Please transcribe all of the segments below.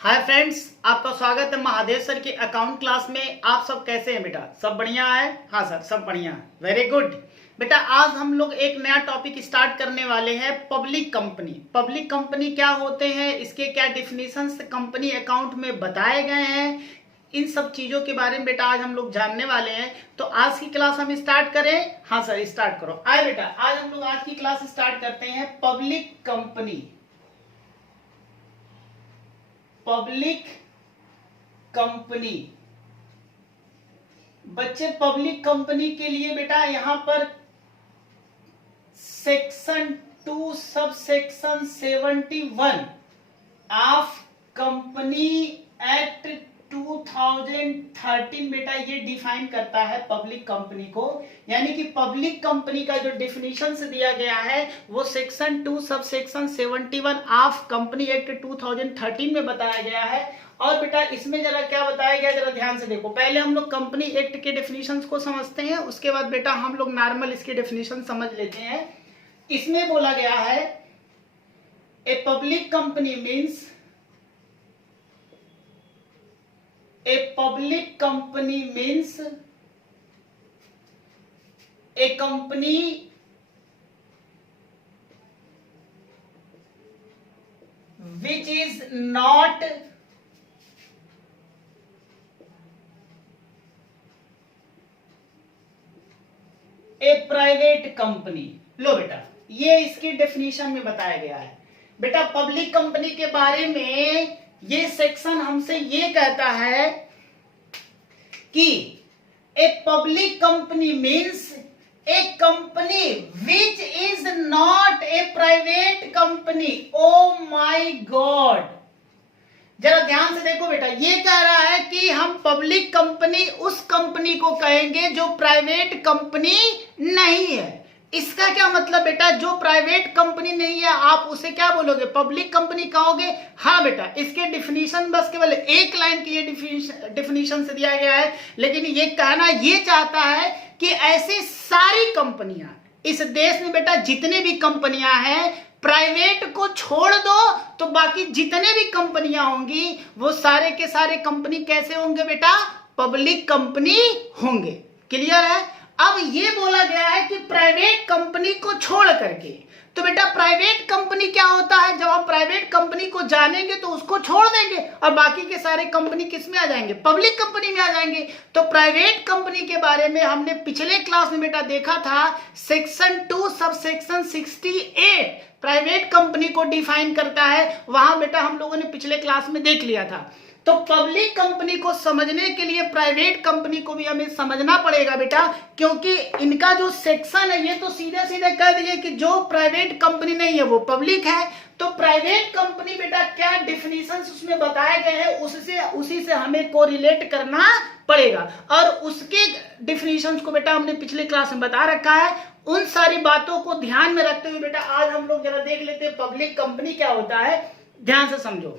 Hi friends, आपका स्वागत है महादेव सर की अकाउंट क्लास में। आप सब कैसे हैं बेटा? सब बढ़िया है? हाँ सर, सब बढ़िया है। वेरी गुड बेटा। आज हम लोग एक नया टॉपिक स्टार्ट करने वाले हैं, पब्लिक कंपनी। पब्लिक कंपनी क्या होते हैं, इसके क्या डिफिनीशंस कंपनी अकाउंट में बताए गए हैं, इन सब चीजों के बारे में बेटा आज हम लोग जानने वाले हैं। तो आज की क्लास हम स्टार्ट करें? हाँ सर, स्टार्ट करो। आए बेटा, आज हम लोग आज की क्लास स्टार्ट करते हैं पब्लिक कंपनी। पब्लिक कंपनी बच्चे, पब्लिक कंपनी के लिए बेटा यहां पर section 2 sub section 71 of company act 2013 बेटा ये डिफाइन करता है पब्लिक कंपनी को। यानी कि पब्लिक कंपनी का जो डिफिनीशन दिया गया है वो section 2 sub section 71 of company act 2013 में बताया गया है। और बेटा इसमें जरा क्या बताया गया, जरा ध्यान से देखो। पहले हम लोग कंपनी एक्ट के डेफिनेशंस को समझते हैं, उसके बाद बेटा हम लोग नॉर्मल इसके डेफिनेशन समझ लेते हैं। इसमें बोला गया है a public company means, a public company means a company which is not a private company। लो बेटा, ये इसकी डेफिनेशन में बताया गया है। बेटा पब्लिक कंपनी के बारे में ये सेक्शन हमसे ये कहता है कि a public company means A company which is not a private company. Oh my God, जरा ध्यान से देखो बेटा, ये कह रहा है कि हम पब्लिक कंपनी उस कंपनी को कहेंगे जो प्राइवेट कंपनी नहीं है। इसका क्या मतलब बेटा, जो प्राइवेट कंपनी नहीं है आप उसे क्या बोलोगे, पब्लिक कंपनी कहोगे। हाँ बेटा, इसके डिफिनीशन बस केवल एक लाइन की ये डिफिनीशन से दिया गया है, लेकिन ये कहना ये चाहता है कि ऐसी सारी कंपनियां इस देश में बेटा, जितने भी कंपनियां हैं, प्राइवेट को छोड़ दो तो बाकी जितने भी कंपनियां होंगी वो सारे के सारे कंपनी कैसे होंगे बेटा, पब्लिक कंपनी होंगे। क्लियर है? अब ये बोला गया है कि प्राइवेट कंपनी को छोड़ करके, तो बेटा प्राइवेट कंपनी क्या होता है, जब हम प्राइवेट कंपनी को जानेंगे तो उसको छोड़ देंगे और बाकी के सारे कंपनी किस में आ जाएंगे, पब्लिक कंपनी में आ जाएंगे। तो प्राइवेट कंपनी के बारे में हमने पिछले क्लास में बेटा देखा था, section 2 sub section 68 private company को डिफाइन करता है। वहां बेटा हम लोगों ने पिछले क्लास में देख लिया था। तो पब्लिक कंपनी को समझने के लिए प्राइवेट कंपनी को भी हमें समझना पड़ेगा बेटा, क्योंकि इनका जो सेक्शन है ये तो सीधे सीधे कह दिए कि जो प्राइवेट कंपनी नहीं है वो पब्लिक है। तो प्राइवेट कंपनी बेटा क्या डिफिनीशंस उसमें बताए गए हैं, उसी से हमें कोरिलेट करना पड़ेगा। और उसके डिफिनीशंस को बेटा हमने पिछले क्लास में बता रखा है। उन सारी बातों को ध्यान में रखते हुए बेटा आज हम लोग जरा देख लेते हैं पब्लिक कंपनी क्या होता है। ध्यान से समझो।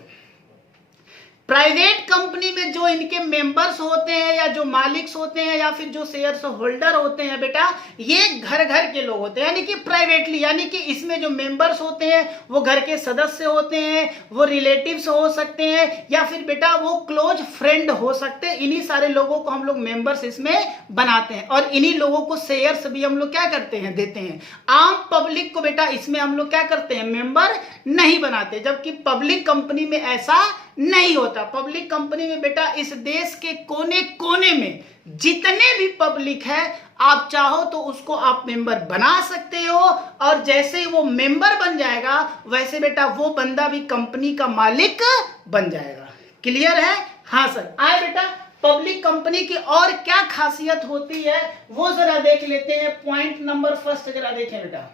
प्राइवेट कंपनी में जो इनके मेंबर्स होते हैं या जो मालिक्स होते हैं या फिर जो शेयर्स होल्डर होते हैं बेटा, ये घर घर के लोग होते हैं, यानी कि प्राइवेटली, यानी कि इसमें जो मेंबर्स होते हैं वो घर के सदस्य होते हैं, वो रिलेटिव्स हो सकते हैं या फिर बेटा वो क्लोज फ्रेंड हो सकते हैं। इन्हीं सारे लोगों को हम लोग मेंबर्स इसमें बनाते हैं और इन्हीं लोगों को शेयर्स भी हम लोग क्या करते हैं, देते हैं। आम पब्लिक को बेटा इसमें हम लोग क्या करते हैं, मेंबर नहीं बनाते, जबकि पब्लिक कंपनी में ऐसा नहीं होता। पब्लिक कंपनी में बेटा इस देश के कोने कोने में जितने भी पब्लिक है, आप चाहो तो उसको आप मेंबर बना सकते हो और जैसे ही वो मेंबर बन जाएगा वैसे बेटा वो बंदा भी कंपनी का मालिक बन जाएगा। क्लियर है? हाँ सर। आए बेटा, पब्लिक कंपनी की और क्या खासियत होती है वो जरा देख लेते हैं। पॉइंट नंबर फर्स्ट जरा देखें बेटा,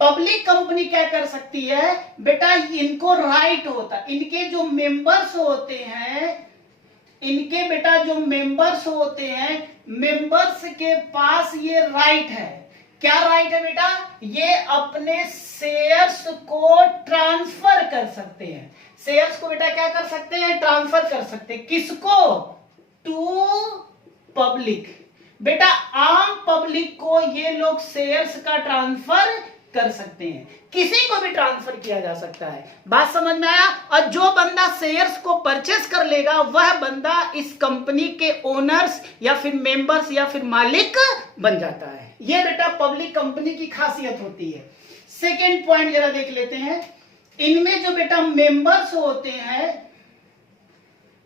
पब्लिक कंपनी क्या कर सकती है बेटा, इनको राइट होता, इनके जो मेंबर्स होते हैं, इनके बेटा जो मेंबर्स होते हैं, मेंबर्स के पास ये राइट है। क्या राइट है बेटा, ये अपने शेयर्स को ट्रांसफर कर सकते हैं। शेयर्स को बेटा क्या कर सकते हैं, ट्रांसफर कर सकते हैं। किसको? To public. बेटा आम पब्लिक को ये लोग शेयर्स का ट्रांसफर कर सकते हैं, किसी को भी ट्रांसफर किया जा सकता है। बात समझ में आया? और जो बंदा शेयर्स को परचेस कर लेगा वह बंदा इस कंपनी के ओनर्स या फिर मेंबर्स या फिर मालिक बन जाता है। ये बेटा पब्लिक कंपनी की खासियत होती है। सेकेंड पॉइंट जरा देख लेते हैं। इनमें जो बेटा मेंबर्स होते हैं,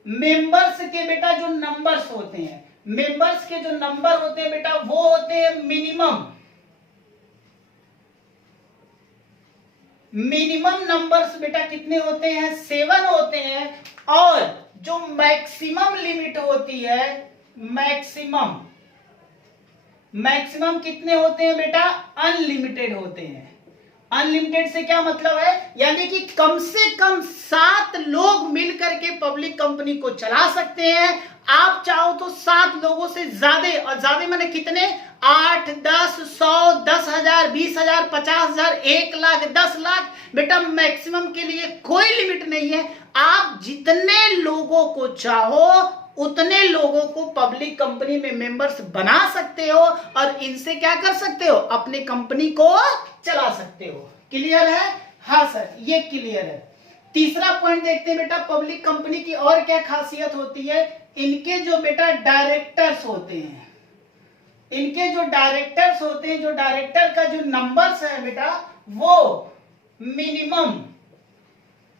मेंबर्स के बेटा जो नंबर्स होते हैं, मेंबर्स के जो नंबर होते हैं बेटा वो होते हैं मिनिमम नंबर्स बेटा कितने होते हैं? 7 होते हैं। और जो मैक्सिमम लिमिट होती है, मैक्सिमम कितने होते हैं बेटा? अनलिमिटेड होते हैं। अनलिमिटेड से क्या मतलब है? यानी कि कम से कम 7 लोग मिलकर के पब्लिक कंपनी को चला सकते हैं। आप चाहो तो 7 लोगों से ज्यादा, और ज्यादा मैंने कितने? 8, 10, 100, 10,000, 20,000, 50,000, 1 लाख, 10 लाख। बेटा मैक्सिमम के लिए कोई लिमिट नहीं है। आप जितने लोगों को चाहो उतने लोगों को पब्लिक कंपनी में मेंबर्स बना सकते हो और इनसे क्या कर सकते हो? अपने कंपनी को चला सकते हो। क्लियर है? हाँ सर, ये क्लियर है। तीसरा पॉइंट देखते हैं बेटा, पब्लिक कंपनी की और क्या खासियत होती है। इनके जो बेटा डायरेक्टर्स होते हैं, इनके जो डायरेक्टर्स होते हैं, जो डायरेक्टर का जो नंबर्स है बेटा वो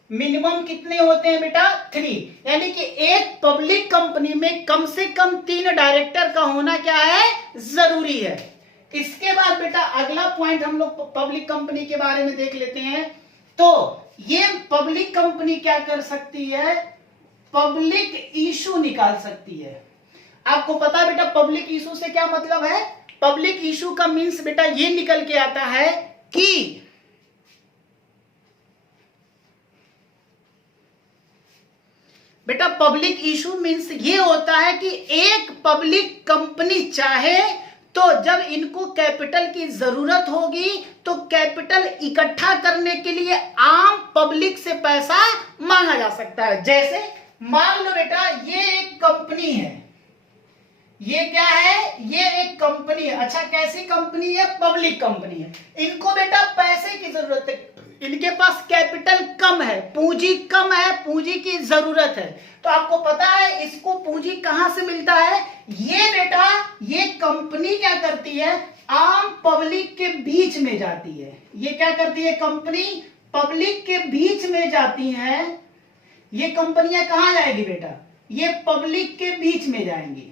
मिनिमम कितने होते हैं बेटा? 3। यानी कि एक पब्लिक कंपनी में कम से कम 3 डायरेक्टर का होना क्या है? जरूरी है। इसके बाद बेटा अगला पॉइंट हम लोग पब्लिक कंपनी के बारे में देख लेते हैं। तो ये पब्लिक कंपनी क्या कर सकती है? पब्लिक इशू निकाल सकती है। आपको पता है बेटा पब्लिक इशू से क्या मतलब है? पब्लिक इशू का मीन्स बेटा ये निकल के आता है कि बेटा पब्लिक इशू मीन्स ये होता है कि एक पब्लिक कंपनी चाहे तो जब इनको कैपिटल की जरूरत होगी तो कैपिटल इकट्ठा करने के लिए आम पब्लिक से पैसा मांगा जा सकता है। जैसे मान लो बेटा ये एक कंपनी है, ये क्या है? ये एक कंपनी है। अच्छा कैसी कंपनी है? पब्लिक कंपनी है। इनको बेटा पैसे की जरूरत है, इनके पास कैपिटल कम है, पूंजी कम है, पूंजी की जरूरत है। तो आपको पता है इसको पूंजी कहां से मिलता है? ये बेटा ये कंपनी क्या करती है? आम पब्लिक के बीच में जाती है। ये क्या करती है? कंपनी पब्लिक के बीच में जाती है। ये कंपनियां कहां जाएगी बेटा? ये पब्लिक के बीच में जाएंगी।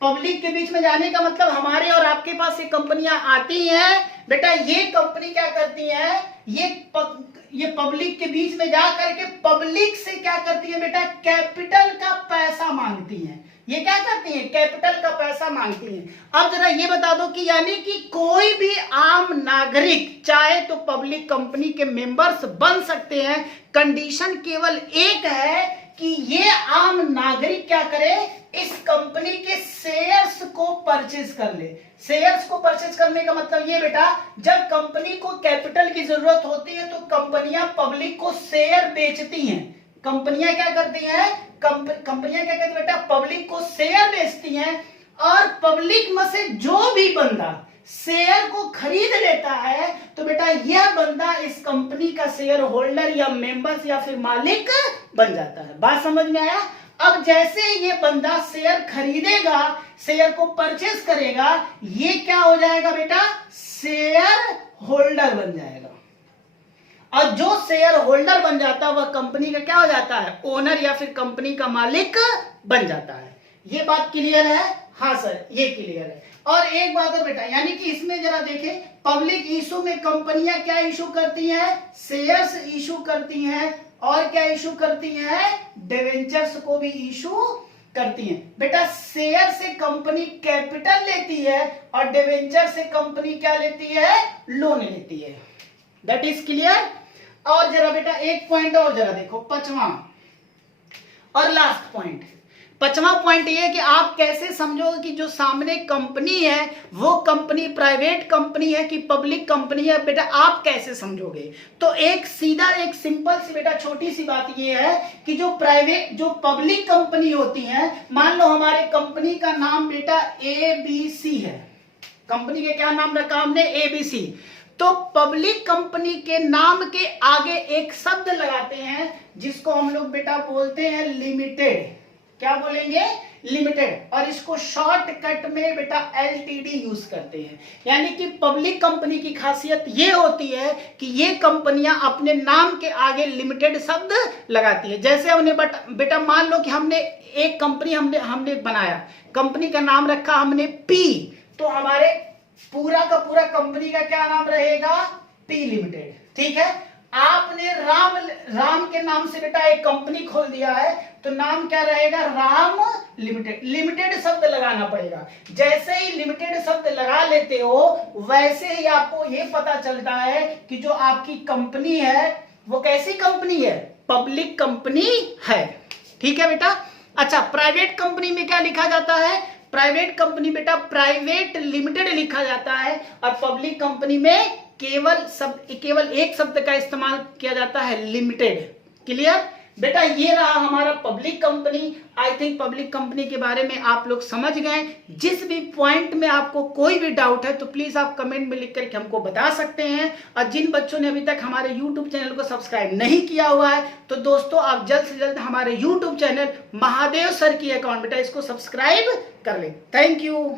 पब्लिक के बीच में जाने का मतलब हमारे और आपके पास ये कंपनियां आती हैं बेटा। ये कंपनी क्या करती है? ये पब्लिक के बीच में जा करके पब्लिक से क्या करती है बेटा? कैपिटल का पैसा मांगती हैं। ये क्या करती हैं? कैपिटल का पैसा मांगती हैं। अब जरा ये बता दो कि यानी कि कोई भी आम नागरिक चाहे तो पब्लिक कंपनी के मेंबर्स बन सकते हैं। कंडीशन केवल एक है कि ये आम नागरिक क्या करे? इस कंपनी के शेयर्स को परचेज कर ले। शेयर्स को परचेज करने का मतलब ये बेटा, जब कंपनी को कैपिटल की जरूरत होती है तो कंपनियां पब्लिक को शेयर बेचती हैं। कंपनियां क्या करती हैं? कंपनियां क्या करती हैं बेटा? पब्लिक को शेयर बेचती हैं और पब्लिक में से जो भी बंदा शेयर को खरीद लेता है तो बेटा यह बंदा इस कंपनी का शेयर होल्डर या मेंबर्स या फिर मालिक बन जाता है। बात समझ में आया? अब जैसे ये बंदा शेयर खरीदेगा, शेयर को परचेस करेगा, ये क्या हो जाएगा बेटा? शेयर होल्डर बन जाएगा। और जो शेयर होल्डर बन जाता है वह कंपनी का क्या हो जाता है? ओनर या फिर कंपनी का मालिक बन जाता है। ये बात क्लियर है? हाँ सर, ये क्लियर है। और एक बात और बेटा, यानी कि इसमें जरा देखें, पब्लिक इशू में कंपनियां क्या इशू करती हैं? शेयर्स इशू करती हैं। और क्या इशू करती हैं? डिवेंचर्स को भी इशू करती हैं। बेटा शेयर से कंपनी कैपिटल लेती है और डिवेंचर से कंपनी क्या लेती है? लोन लेती है। That is clear? और जरा बेटा एक पॉइंट और जरा देखो, 5वां और लास्ट पॉइंट। 5वां पॉइंट ये है कि आप कैसे समझोगे कि जो सामने कंपनी है वो कंपनी प्राइवेट कंपनी है कि पब्लिक कंपनी है। बेटा आप कैसे समझोगे? तो एक सीधा एक सिंपल सी बेटा छोटी सी बात ये है कि जो पब्लिक कंपनी होती है, मान लो हमारे कंपनी का नाम बेटा ABC है। कंपनी का क्या नाम रखा हमने? ABC। तो पब्लिक कंपनी के नाम के आगे एक शब्द लगाते हैं जिसको हम लोग बेटा बोलते हैं लिमिटेड। क्या बोलेंगे? लिमिटेड। और इसको शॉर्टकट में बेटा एलटीडी यूज करते हैं। यानी कि पब्लिक कंपनी की खासियत ये होती है कि ये कंपनियां अपने नाम के आगे लिमिटेड शब्द लगाती है। जैसे हमने बेटा मान लो कि हमने एक कंपनी हमने बनाया, कंपनी का नाम रखा हमने पी, तो हमारे पूरा का पूरा कंपनी का क्या नाम रहेगा? P limited. ठीक है। आपने राम के नाम से बेटा एक कंपनी खोल दिया है, तो नाम क्या रहेगा? राम लिमिटेड। लिमिटेड शब्द लगाना पड़ेगा। जैसे ही लिमिटेड शब्द लगा लेते हो वैसे ही आपको ये पता चलता है कि जो आपकी कंपनी है वो कैसी कंपनी है? पब्लिक कंपनी है। ठीक है बेटा। अच्छा, प्राइवेट कंपनी में क्या लिखा जाता है? प्राइवेट कंपनी बेटा प्राइवेट लिमिटेड लिखा जाता है, और पब्लिक कंपनी में केवल एक शब्द का इस्तेमाल किया जाता है, लिमिटेड। क्लियर बेटा? ये रहा हमारा public company. I think public company के बारे में आप लोग समझ गए। जिस भी पॉइंट में आपको कोई भी डाउट है तो प्लीज आप कमेंट में लिख करके हमको बता सकते हैं। और जिन बच्चों ने अभी तक हमारे यूट्यूब चैनल को सब्सक्राइब नहीं किया हुआ है तो दोस्तों आप जल्द से जल्द हमारे यूट्यूब चैनल महादेव सर की अकाउंट बेटा इसको सब्सक्राइब कर लें। Thank you.